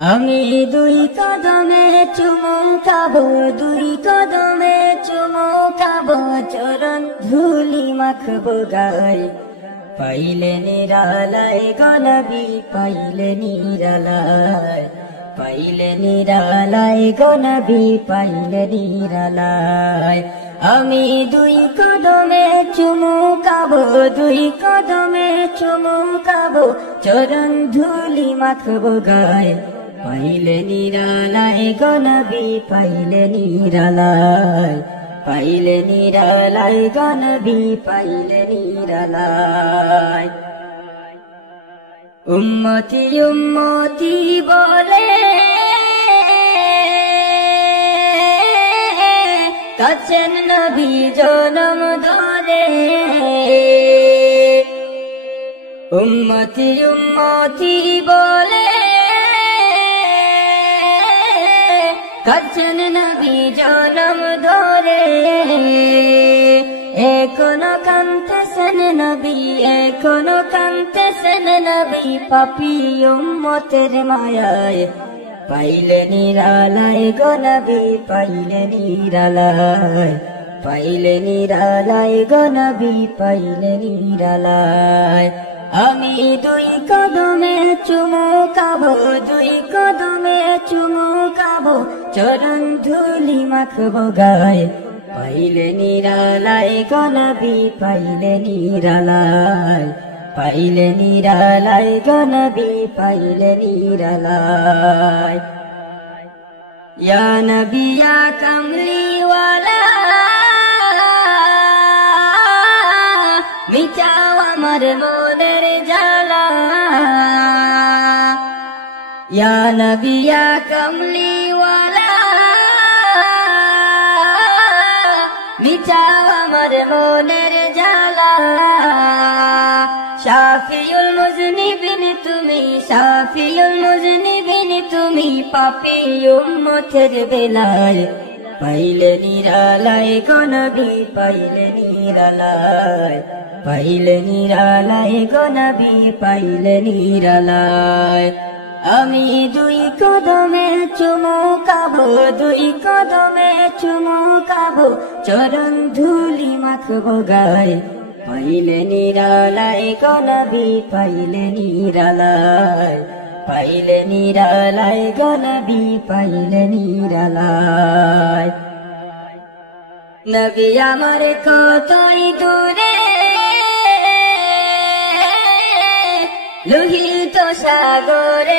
আমি দুই কদমে চুমু খাবো, দুই কদমে চুমু খাবো, চরণ ধুলি মাখবো গায়ে। পাইলে নিরালায় গনবি, পাইলে নিরালায়, পাইলে নিরালায় গনবি, পাইলে নিরালায়। আমি দুই কদমে চুমু খাবো, দুই কদমে চুমু খাবো, চরণ ধুলি মাখবো গায়ে। পাইলে নিরালায় গনবি, পাইলে নিরালায়, পাইলে নিরালায় গনবি, পাইলে নিরালায়। উম্মতি উম্মতি বলে কাছেন নবী জনম ধরে। উম্মতি উম্মতি বলে কাছেন নবী জনম ধরে। এখনো কাঁদতেছেন নবী, এখনো কাঁদতেছেন নবী, পাপী উম্মতের মায়ায়। পাইলে নিরালায় গনবি, পাইলে নিরালায়, পাইলে নিরালায় গনবি, পাইলে নিরালায়। আমি দুই কদমে চুমু খাবো, দুই কদমে চুমু খাবো, চরণ ধুলি মাখবো গায়ে। পাইলে নিরালায় গনবি, পাইলে নিরালায়, পাইলে নিরালায় গনবি, পাইলে নিরালায়। ইয়া নবী ইয়া কামলি ওয়ালা, মিটাও আমার মনের জ্বালা। ইয়া নবী ইয়া কামলি ওয়ালা, মিটাও আমার মনের জ্বালা। শাফিউল মুজনিবিন তুমি, শাফিউল মুজনিবিন তুমি, পাপী উম্মতের বেলায়। পাইলে নিরালায় গনবি, পাইলে নিরালায়, পাইলে নিরালায় গনবি, পাইলে নিরালায়। আমি দুই কদমে চুমু খাবো, দুই কদমে চুমু খাবো, চরণ ধুলি মাখবো গায়ে। পাইলে নিরালায় গনবি, পাইলে নিরালায়, পাইলে নিরালায় গনবি, পাইলে নিরালায়। নবী আমার কতই দূরে, লোহিত সাগরে।